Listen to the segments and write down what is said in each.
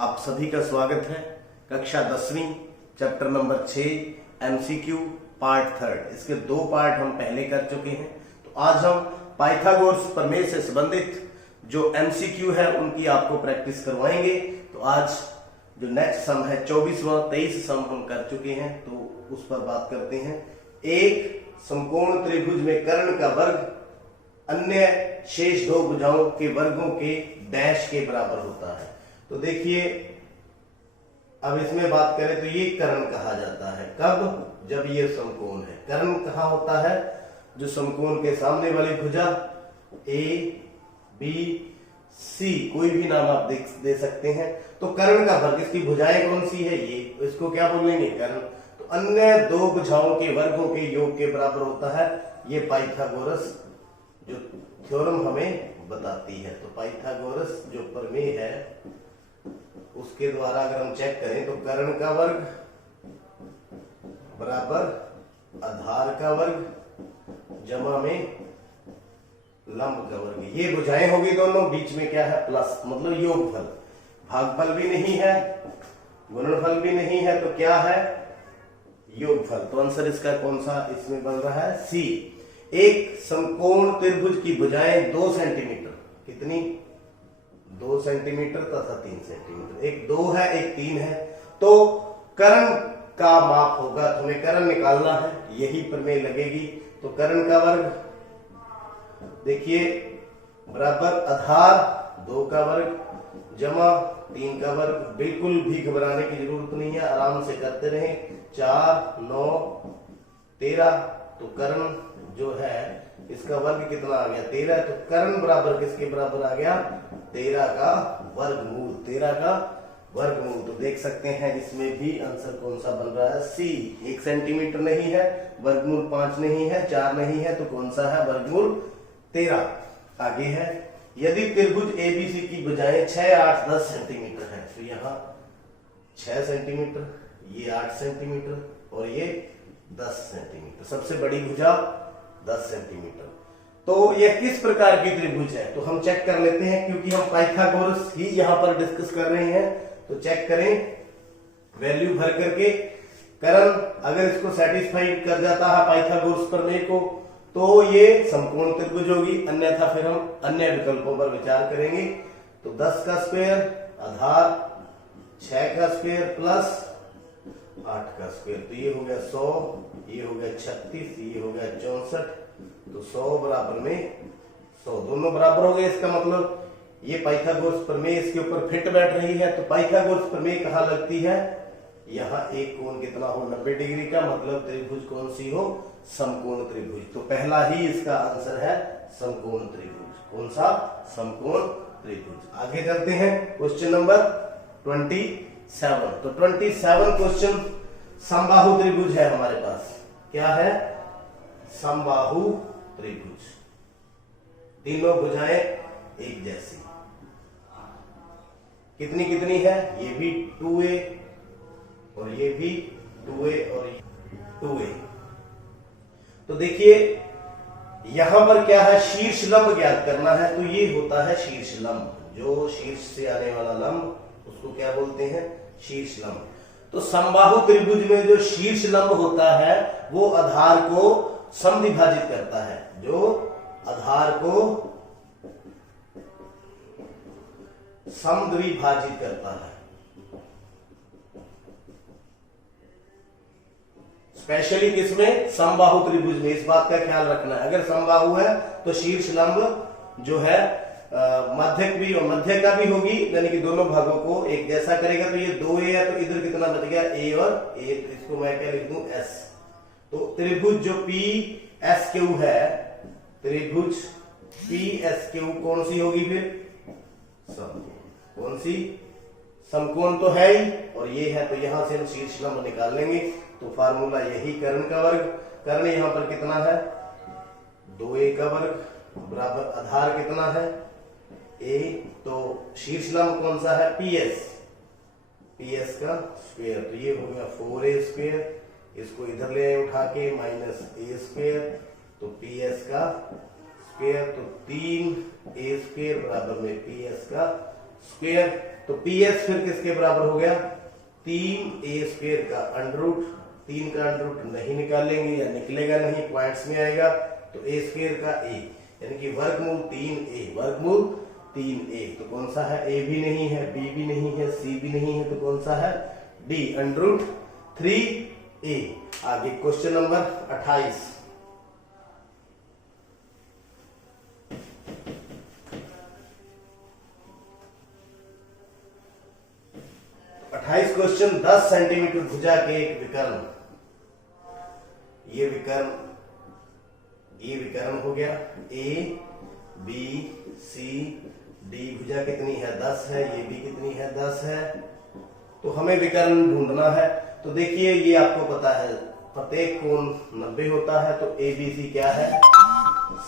आप सभी का स्वागत है। कक्षा 10वीं चैप्टर नंबर 6 एमसीक्यू पार्ट 3 इसके 2 पार्ट हम पहले कर चुके हैं। तो आज हम पाइथागोरस प्रमेय से संबंधित जो एमसीक्यू है उनकी आपको प्रैक्टिस करवाएंगे। तो आज जो नेक्स्ट सम है 24वां 23 सम हम कर चुके हैं, तो उस पर बात करते हैं। एक समकोण त्रिभुज में कर्ण का वर्ग अन्य शेष 2 भुजाओं के वर्गों के डैश के बराबर होता है। तो देखिए, अब इसमें बात करें तो ये कर्ण कहा जाता है कब, जब ये समकोण है। कर्ण कहाँ होता है? जो समकोण के सामने वाली भुजा ए बी सी, कोई भी नाम आप दे सकते हैं। तो कर्ण का वर्ग, इसकी भुजाएं कौन सी है? ये, इसको क्या बोलेंगे? कर्ण। तो अन्य 2 भुजाओं के वर्गों के योग के बराबर होता है। ये पाइथागोरस जो थ्योरम हमें बताती है। तो पाइथागोरस जो प्रमेय है उसके द्वारा अगर हम चेक करें तो कर्ण का वर्ग बराबर आधार का वर्ग जमा में लंब का वर्ग। ये भुजाएं होगी दोनों, बीच में क्या है? प्लस, मतलब योगफल। भागफल भी नहीं है, गुणनफल भी नहीं है, तो क्या है? योगफल। तो आंसर इसका कौन सा इसमें बन रहा है? सी। एक समकोण त्रिभुज की भुजाएं 2 सेंटीमीटर, कितनी? 2 सेंटीमीटर तथा 3 सेंटीमीटर। एक 2 है, एक 3 है। तो कर्ण का माप होगा, तुम्हें कर्ण निकालना है, यही प्रमेय लगेगी। तो कर्ण का वर्ग देखिए बराबर आधार 2 का वर्ग जमा 3 का वर्ग। बिल्कुल भी घबराने की जरूरत नहीं है, आराम से करते रहें। 4 9 13। तो कर्ण जो है इसका वर्ग कितना आ गया? 13। तो कर्ण बराबर किसके बराबर आ गया? 13 का वर्गमूल। 13 का वर्गमूल। तो देख सकते हैं इसमें भी आंसर कौन सा बन रहा है? सी। 1 सेंटीमीटर नहीं है, वर्गमूल 5 नहीं है, 4 नहीं है, तो कौन सा है? वर्गमूल 13। आगे है, यदि त्रिभुज एबीसी की भुजाएं 6 8 10 सेंटीमीटर है, तो यहाँ 6 सेंटीमीटर, ये 8 सेंटीमीटर और ये 10 सेंटीमीटर। सबसे बड़ी भुजा 10 सेंटीमीटर। तो यह किस प्रकार की त्रिभुज है? तो हम चेक कर लेते हैं, क्योंकि हम पाइथागोरस ही यहां पर डिस्कस कर रहे हैं। तो चेक करें वैल्यू भर करके। कर्ण अगर इसको सेटिस्फाइड कर जाता है पाइथागोरस प्रमेय को, तो ये समकोण त्रिभुज होगी, अन्यथा फिर हम अन्य विकल्पों पर विचार करेंगे। तो 10 का स्क्वायर आधार 6 का स्क्वायर प्लस 8 का स्क्वायर, तो ये हो गया 100, ये हो गया 36, ये हो गया 64। तो 100 बराबर में 100, दोनों बराबर हो गए। इसका मतलब ये पाइथागोरस प्रमेय इसके ऊपर फिट बैठ रही है। तो पाइथागोरस प्रमेय कहाँ लगती है? यहाँ एक कोण कितना हो? 90 डिग्री का, मतलब त्रिभुज कौन सी हो? समकोण त्रिभुज। तो पहला ही इसका आंसर है समकोण त्रिभुज। कौन सा? समकोण त्रिभुज। आगे चलते हैं, क्वेश्चन नंबर 27। तो 27 क्वेश्चन समबाहु त्रिभुज है हमारे पास। क्या है? समबाहु त्रिभुज। तीनों भुजाएं एक जैसी, कितनी कितनी है? ये भी 2a और ये भी 2a और 2a। तो देखिए यहां पर क्या है? शीर्ष लंब ज्ञात करना है। तो ये होता है शीर्ष लंब, जो शीर्ष से आने वाला लंब उसको क्या बोलते हैं? शीर्ष लंब। तो समबाहु त्रिभुज में जो शीर्ष लंब होता है वो आधार को समद्विभाजित करता है, जो आधार को समद्विभाजित करता है। स्पेशली किसमें? समबाहु त्रिभुज में। इस बात का ख्याल रखना है, अगर समबाहु है तो शीर्ष लंब जो है मध्यक भी और मध्य का भी होगी, यानी कि दोनों भागों को एक जैसा करेगा। तो ये 2a है, तो इधर कितना बच गया? a और a। तो इसको मैं क्या लिख दूं? s। तो त्रिभुज जो PSQ है, त्रिभुज PSQ कौन सी होगी फिर? समकोण। कौन सी? समकोण तो है ही, और ये है, तो यहां से हम शीर्ष लंब निकाल लेंगे। तो फार्मूला यही, कर्ण का वर्ग। कर्ण यहां पर कितना है? 2a का वर्ग बराबर आधार कितना है? a। तो शीर्ष लंब कौन सा है? PS। PS का स्क्वायर, तो ये हो गया 4a स्क्वायर। इसको इधर ले उठा के माइनस a स्क्वायर, तो PS का स्क्वायर। तो 3a स्क्वायर बराबर में PS का स्क्वायर। तो PS फिर किसके बराबर हो गया, 3a² का अंडर रूट, 3 का अंडर रूट नहीं निकालेंगे या निकलेगा नहीं, पॉइंट्स में आएगा, तो a² का a, यानी कि वर्गमूल 3a, वर्गमूल 3a। तो कौन सा है, a भी नहीं है, b भी नहीं है, c भी नहीं है, तो कौन सा है, d, अंडर रूट 3a। आगे क्वेश्चन नंबर 28। 28 क्वेश्चन, 10 सेंटीमीटर भुजा के एक विकर्ण, ये विकर्ण हो गया, A B C D, भुजा कितनी है, 10 है, ये भी कितनी है, 10 है। तो हमें विकर्ण ढूंढना है। तो देखिए ये आपको पता है प्रत्येक कोण 90 होता है, तो ABC क्या है,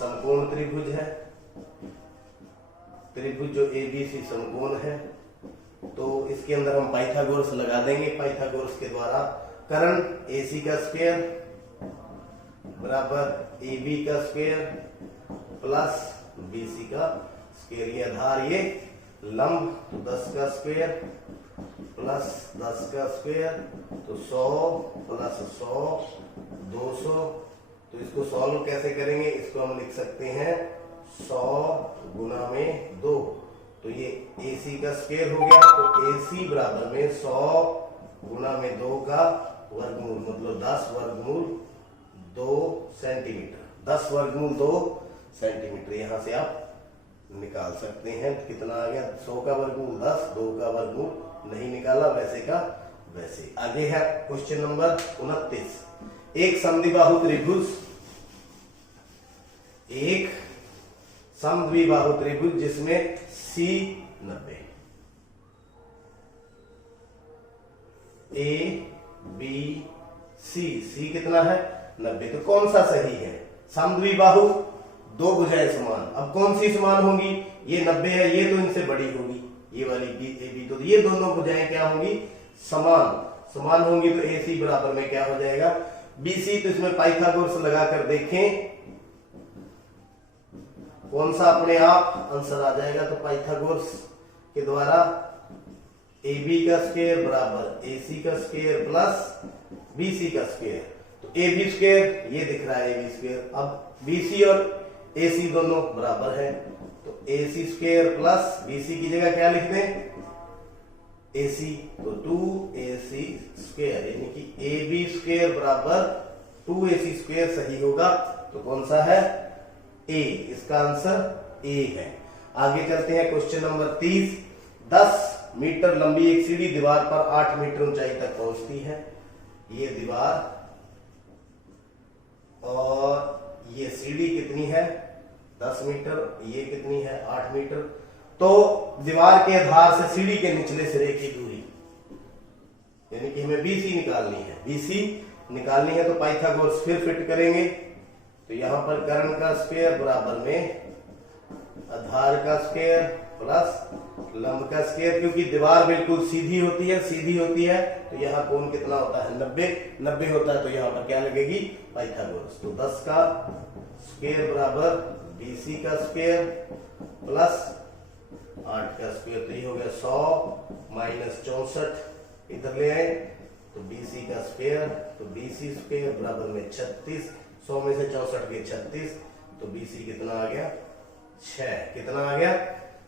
समकोण त्रिभुज है, त्रिभुज जो ABC समकोण है। तो इसके अंदर हम पाइथागोरस लगा देंगे, पाइथागोरस के द्वारा कर्ण AC का स्क्वायर बराबर AB का स्क्वायर प्लस BC का स्क्वायर, ये आधार, ये लंब, तो 10 का स्क्वायर प्लस 10 का स्क्वायर, तो 100 प्लस 100 200। तो इसको सॉल्व कैसे करेंगे, इसको हम लिख सकते हैं 100 गुना में 2, तो ये AC का स्क्वायर हो गया, तो AC बराबर में 100 गुना में 2 का वर्गमूल, मतलब 10 वर्गमूल 2 सेंटीमीटर, 10 वर्गमूल 2 सेंटीमीटर। यहां से आप निकाल सकते हैं कितना आ गया, 100 का वर्गमूल 10, 2 का वर्गमूल नहीं निकाला, वैसे का वैसे। आगे है क्वेश्चन नंबर 29। एक समद्विबाहु त्रिभुज, एक समद्विबाहु त्रिभुज जिसमें C 90, A B C कितना है, 90। तो कौन सा सही है, समद्विबाहु, दो भुजाएं समान। अब कौन सी समान होंगी, ये 90 है, ये तो इनसे बड़ी होगी, ये वाली AB, तो ये दोनों भुजाएं क्या होंगी, समान होंगी। तो AC बराबर में क्या हो जाएगा, BC। तो इसमें पाइथागोरस लगाकर देखें कौन सा अपने आप आंसर आ जाएगा। तो पाइथागोरस के द्वारा AB का स्क्वायर बराबर AC का स्क्वायर प्लस BC का स्क्वायर, तो AB स्क्वायर ये दिख रहा है, AB स्क्वायर। अब BC और AC दोनों बराबर है, तो AC स्क्वायर प्लस BC की जगह क्या लिख दें, AC, तो 2AC स्क्वायर, यानी कि AB स्क्वायर बराबर 2AC स्क्वायर सही होगा। तो कौन सा है, A, इसका आंसर A है। आगे चलते हैं क्वेश्चन नंबर 30। 10 मीटर लंबी एक सीढ़ी दीवार पर 8 मीटर ऊंचाई तक पहुंचती है। ये दीवार और ये सीढ़ी कितनी है, 10 मीटर, ये कितनी है, 8 मीटर। तो दीवार के आधार से सीढ़ी के निचले सिरे की दूरी, यानी कि हमें BC निकालनी है, BC निकालनी है। तो पाइथागोरस फिर फिट करेंगे, तो यहां पर कर्ण का स्क्वायर बराबर में आधार का स्क्वायर प्लस लंब का स्क्वायर, क्योंकि दीवार बिल्कुल सीधी होती है, तो यहाँ कोण कितना होता है, 90 होता है, तो यहाँ पर क्या लगेगी, पाइथागोरस। तो 10 का स्क्वायर बराबर BC का स्क्वायर प्लस 8 का स्क्वायर, तो ये हो गया 100 माइनस 64, इधर ले आए, तो BC का स्क्वायर, तो BC स्क्वायर बराबर में 36, 100 में से 64 के 36, तो BC कितना आ गया, 6। कितना आ गया,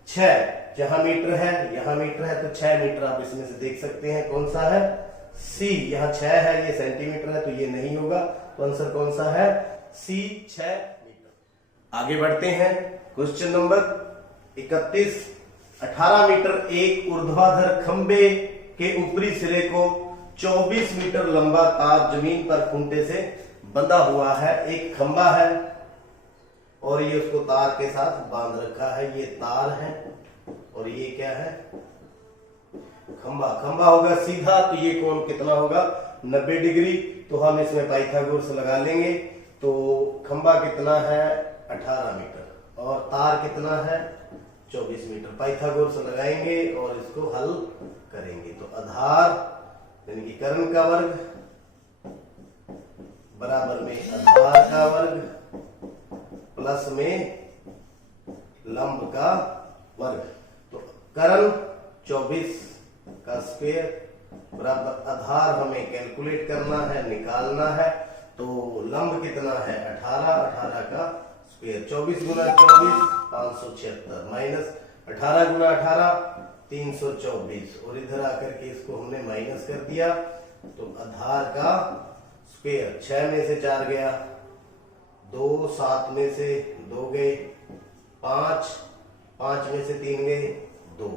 6। जहां मीटर है यहाँ मीटर है, तो 6 मीटर आप इसमें से देख सकते हैं, कौन सा है, C। यहाँ 6 है, ये सेंटीमीटर है, तो ये नहीं होगा, तो आंसर कौन सा है, C, 6 मीटर। आगे बढ़ते हैं क्वेश्चन नंबर 31। 18 मीटर एक ऊर्ध्वाधर खंबे के ऊपरी सिरे को 24 मीटर लंबा तार जमीन पर खूंटे से बंधा हुआ है। एक खंबा है और ये उसको तार के साथ बांध रखा है, ये तार है और ये क्या है, खंबा होगा सीधा, तो ये कोण कितना होगा, 90 डिग्री। तो हम इसमें पाइथागोरस लगा लेंगे, तो खंबा कितना है, 18 मीटर और तार कितना है, 24 मीटर। पाइथागोरस लगाएंगे और इसको हल करेंगे, तो आधार यानी कि कर्ण का वर्ग बराबर में आधार का वर्ग प्लस में लंब का वर्ग। तो कर्ण 24 का स्क्वायर बराबर आधार हमें कैलकुलेट करना है, निकालना है। तो लंब कितना है 18, 18 का स्क्वायर 24 गुना 24 576 माइनस 18 गुना 18 324 और इधर आकर के इसको हमने माइनस कर दिया। तो आधार का स्क्वायर 6 में से 4 गया, 2 7 में से 2 गए, 5 5 में से 3 गए 2,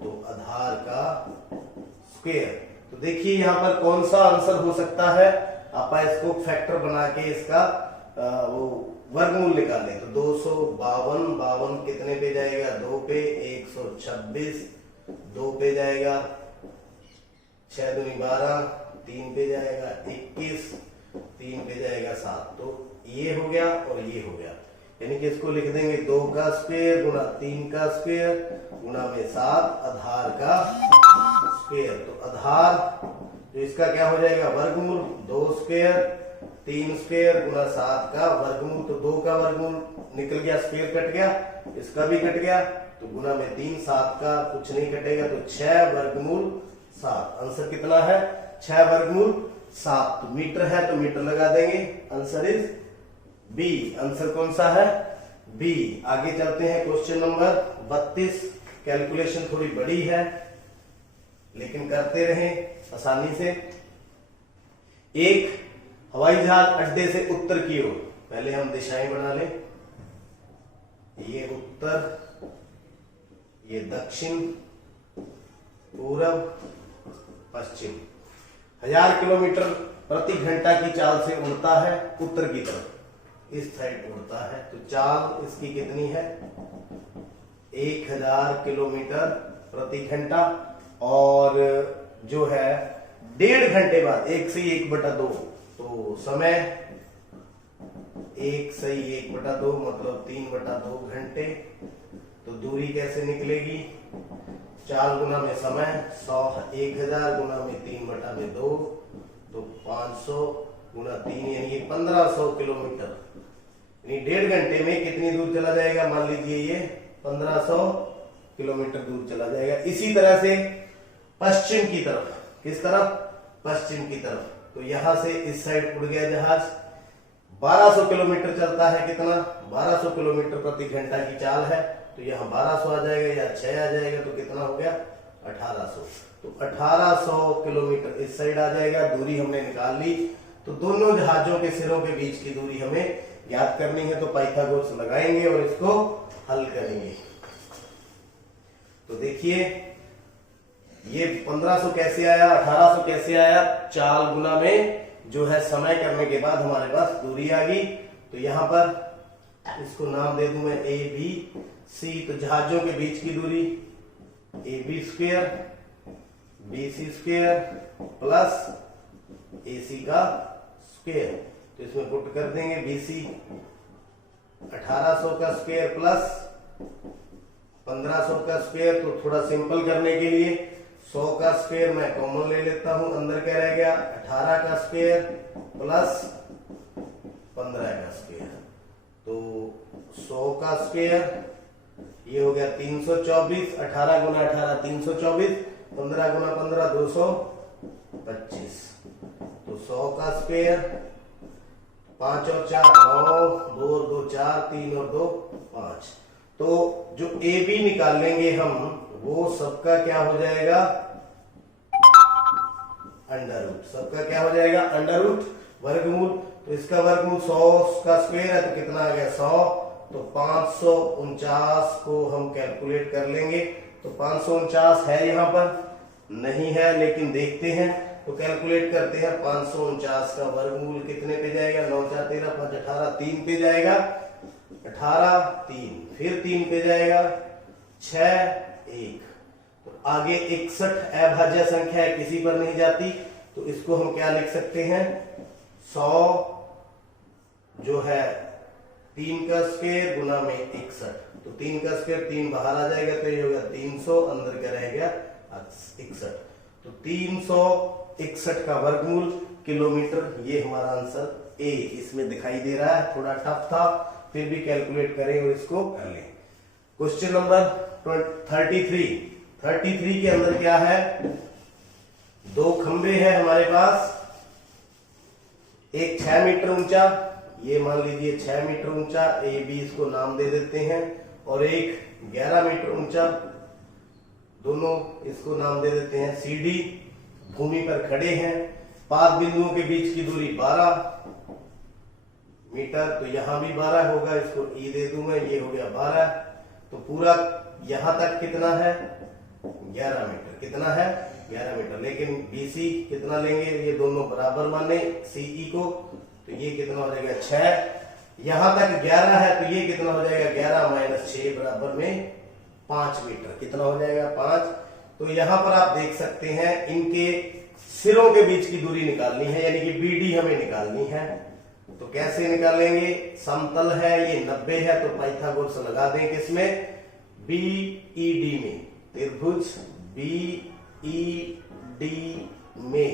तो आधार का स्क्वायर। तो देखिए यहाँ पर कौन सा आंसर हो सकता है, आप इसको फैक्टर बना के इसका वो वर्गमूल निकालें। तो 252 52 कितने पे जाएगा 2 पे, 126 2 पे जाएगा, 6 दूनी 12 3 पे जाएगा, 21 3 पे जाएगा 7। तो ये हो गया और ये हो गया, यानी कि इसको लिख देंगे 2 का स्क्वायर गुना 3 का स्क्वायर गुना में 7 आधार का स्क्वायर। तो आधार तो इसका क्या हो जाएगा वर्गमूल, 2 स्क्वायर 3 स्क्वायर गुना 7 का वर्गमूल। तो 2 का वर्गमूल निकल गया, स्क्वायर कट गया, इसका भी कट गया, तो गुना में 3 7 का कुछ नहीं कटेगा, तो 6 वर्गमूल 7। आंसर कितना है 6 वर्गमूल 7। तो मीटर है तो मीटर लगा देंगे, आंसर इज बी। आंसर कौन सा है बी। आगे चलते हैं क्वेश्चन नंबर 32। कैलकुलेशन थोड़ी बड़ी है लेकिन करते रहें आसानी से। एक हवाई जहाज अड्डे से उत्तर की ओर, पहले हम दिशाएं बना लें, ये उत्तर, ये दक्षिण, पूरब, पश्चिम, 1000 किलोमीटर प्रति घंटा की चाल से उड़ता है उत्तर की तरफ, इस साइड उड़ता है। तो चाल इसकी कितनी है 1000 किलोमीटर प्रति घंटा, और जो है 1.5 घंटे बाद 1 से 1/2, तो समय 1 से 1/2 मतलब 3/2 घंटे। तो दूरी कैसे निकलेगी, चाल गुना में समय 100, 1000 गुना में 3/2, तो 500 गुना 3 यानी 1500 किलोमीटर, यानी 1.5 घंटे में कितनी दूर चला जाएगा, मान लीजिए ये 1500 किलोमीटर दूर चला जाएगा। इसी तरह से पश्चिम की तरफ, किस तरफ पश्चिम की तरफ, तो यहां से इस साइड उड़ गया जहाज, 1200 किलोमीटर चलता है, कितना 1200 किलोमीटर प्रति घंटा की चाल है, तो यहाँ 1200 आ जाएगा या 6 आ जाएगा, तो कितना हो गया 1800। तो 1800 किलोमीटर इस साइड आ जाएगा, दूरी हमने निकाल ली। तो दोनों जहाजों के सिरों के बीच की दूरी हमें याद करनी है, तो पाइथागोरस लगाएंगे और इसको हल करेंगे। तो देखिए ये 1500 कैसे आया, 1800 कैसे आया, चाल गुना में जो है समय करने के बाद हमारे पास दूरी आ गई। तो यहां पर इसको नाम दे दूं मैं ए बी सी। तो जहाजों के बीच की दूरी A B square B C square plus A C का स्क्वायर, तो इसमें पुट कर देंगे बी सी 1800 का स्क्वायर प्लस 1500 का स्क्वायर। तो थोड़ा सिंपल करने के लिए 100 का स्क्वायर मैं कॉमन ले लेता हूं, अंदर क्या रह गया 18 का स्क्वायर प्लस 15 का स्क्वायर, तो 100 का स्क्वायर ये हो गया 324, 18 गुना 18 324, 15 गुना 15 225। तो 100 का स्क्वायर 5 और 4 9, 2 और 2 4, 3 और 2 5। तो जो ए बी निकाल लेंगे हम, वो सबका क्या हो जाएगा अंडर रूट, सबका क्या हो जाएगा अंडर रूट वर्गमूल। तो इसका वर्गमूल 100 का स्क्वायर है, तो कितना आ गया 100। तो 549 को हम कैलकुलेट कर लेंगे। तो 549 है यहाँ पर नहीं है, लेकिन देखते हैं, तो कैलकुलेट करते हैं। 549 का वर्गमूल कितने पे जाएगा, 9 4 13 5 18, 3 पे जाएगा, 18 3 फिर 3 पे जाएगा, 6 1। तो आगे 61 अभाज्य संख्या है, किसी पर नहीं जाती, तो इसको हम क्या लिख सकते हैं 100 जो है 3 का स्क्वायर गुना में 61। तो 3 का स्क्वायर 3 बाहर आ जाएगा, तो ये होगा 300, अंदर क्या रह गया 61। तो 361 का वर्गमूल किलोमीटर, ये हमारा आंसर ए इसमें दिखाई दे रहा है। थोड़ा टफ था, फिर भी कैलकुलेट करें और इसको कर लें। Question number 33। 33 के अंदर क्या है, दो खंबे हैं हमारे पास, एक 6 मीटर ऊंचा, ये मान लीजिए 6 मीटर ऊंचा, ए बी इसको नाम दे देते हैं, और एक 11 मीटर ऊंचा, दोनों इसको नाम दे देते हैं सी डी। भूमि पर खड़े हैं, 5 बिंदुओं के बीच की दूरी 12 मीटर, तो यहां भी 12 होगा, इसको ई दे दूं मैं, ये हो गया 12। तो पूरा यहां तक कितना है, 11 मीटर, कितना है 11 मीटर। लेकिन बीसी कितना लेंगे, ये दोनों बराबर माने सीई को, तो ये कितना हो जाएगा 6, यहां तक 11 है, तो ये कितना हो जाएगा 11 माइनस 6 बराबर में 5 मीटर, कितना हो जाएगा 5। तो यहां पर आप देख सकते हैं इनके सिरों के बीच की दूरी निकालनी है, यानी कि बीडी हमें निकालनी है। तो कैसे निकालेंगे, समतल है, ये 90 है, तो पाइथागोरस लगा दें किसमें, बीईडी में, त्रिभुज बीईडी में।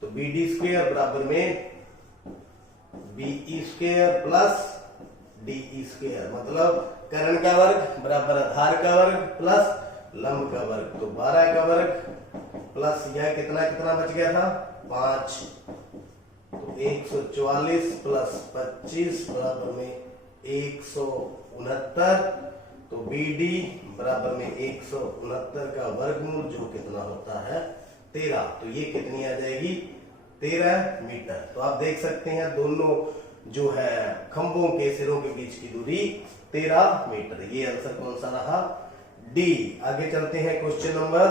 तो बीडी स्क्वायर बराबर में BE square plus DE square, मतलब कर्ण का वर्ग बराबर आधार का वर्ग प्लस लंब का वर्ग। तो 12 का वर्ग प्लस यह कितना बच गया था 5, तो 144 प्लस 25 बराबर में 169। तो बीडी बराबर में 169 का वर्गमूल, जो कितना होता है 13। तो ये कितनी आ जाएगी 13 मीटर। तो आप देख सकते हैं दोनों जो है खंभों के सिरों के बीच की दूरी 13 मीटर। ये आंसर कौन सा रहा, डी। आगे चलते हैं क्वेश्चन नंबर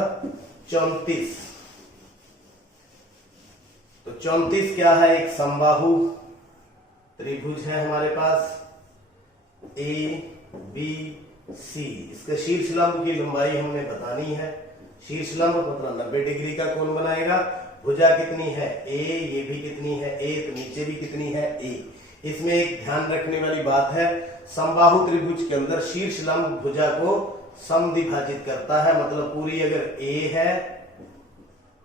34। तो 34 क्या है, एक समबाहु त्रिभुज है हमारे पास ए बी सी। इसके शीर्ष लंब की लंबाई हमने बतानी है। शीर्ष लंब मतलब 90 डिग्री का कोण बनाएगा। भुजा कितनी है ए, ये भी कितनी है ए, तो नीचे भी कितनी है ए। इसमें एक ध्यान रखने वाली बात है, समबाहु त्रिभुज के अंदर शीर्ष लंब भुजा को समद्विभाजित करता है, मतलब पूरी अगर ए है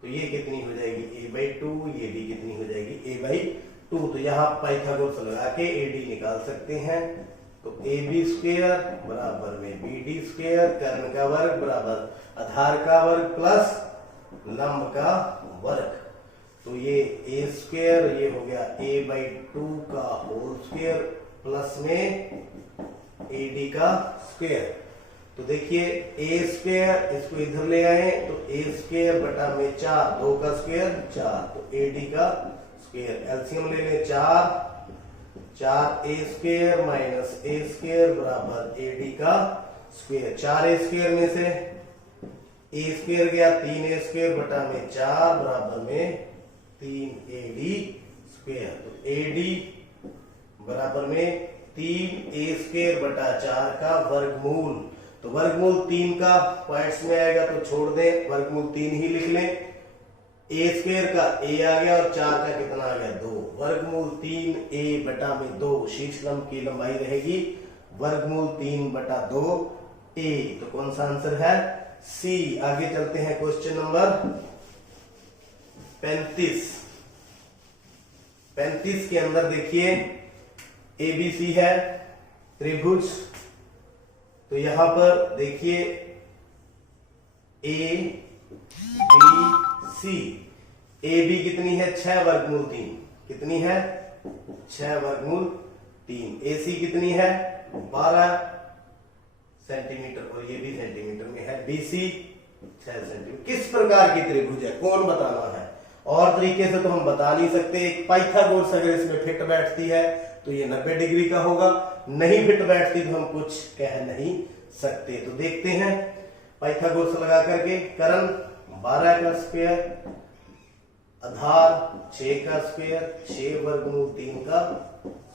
तो ये कितनी हो जाएगी a/2, ये भी कितनी हो जाएगी a/2। तो यहाँ पाइथागोरस लगा के AD निकाल सकते हैं। तो AB स्क्वायर बराबर में BD स्क्वायर, कर्ण का वर्ग बराबर आधार का वर्ग प्लस लंब का वर्ग। तो ये a स्क्वायर, ये हो गया a/2 का होल स्क्वायर प्लस में AD का स्क्वायर। तो देखिए ए स्क्वायर, इसको इधर ले आए तो ए स्क्वायर बटा में 4, 2 का स्क्वायर 4, तो एडी का स्क्वायर। एलसीएम ले लें 4 ए स्क्वायर माइनस ए स्क्वायर बराबर एडी का स्क्वायर। 4 ए स्क्वायर में से ए स्क्वायर गया, 3 ए स्क्वायर बटा में 4 बराबर में 3 एडी स्क्वायर। तो एडी बराबर में 3 ए स्क्वायर बटा 4 का वर्गमूल। तो वर्गमूल 3 का पॉइंट्स में आएगा तो छोड़ दें, वर्गमूल 3 ही लिख लें। ए स्क्वायर का ए आ गया और 4 का कितना आ गया 2, वर्गमूल 3 ए बटा में 2। शीर्ष लंब की लंबाई रहेगी वर्गमूल 3 बटा 2 ए। तो कौन सा आंसर है सी। आगे चलते हैं क्वेश्चन नंबर 35। 35 के अंदर देखिए एबीसी है त्रिभुज। तो यहां पर देखिए A B C, A B कितनी है 6 वर्गमूल 3, कितनी है 6 वर्गमूल 3। ए सी कितनी है 12 सेंटीमीटर और ये भी सेंटीमीटर में है। B C 6 centimetre. किस प्रकार की त्रिभुज है कौन बताना है, और तरीके से तो हम बता नहीं सकते। एक पाइथागोरस अगर इसमें फिट बैठती है तो ये 90 डिग्री का होगा, नहीं फिट बैठती तो हम कुछ कह नहीं सकते। तो देखते हैं पाइथागोरस लगा करके। कर्ण 12 का स्क्वायर, आधार 6 का स्क्वायर, 6 वर्गमूल 3 का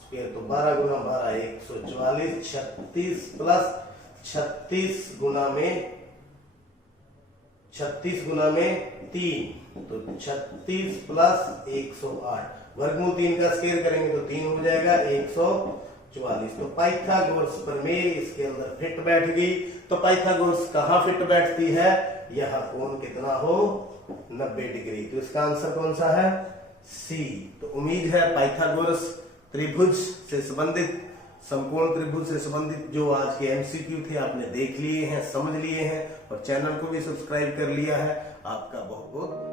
स्क्वायर। तो 12 गुना 12 144, 36 प्लस 36 गुना में 3, तो 36 प्लस 108। वर्गमूल 3 का स्क्वायर करेंगे तो 3 हो जाएगा 144। तो पाइथागोरस प्रमेय इसके अंदर फिट बैठ गई। तो पाइथागोरस कहां फिट बैठती है, यहां कोण कितना हो 90 डिग्री। तो इसका आंसर कौन सा है सी। तो उम्मीद है पाइथागोरस त्रिभुज से संबंधित समकोण त्रिभुज से संबंधित जो आज के एमसीक्यू थे आपने देख लिए हैं, समझ लिए हैं और चैनल को भी सब्सक्राइब कर लिया है। आपका बहुत बहुत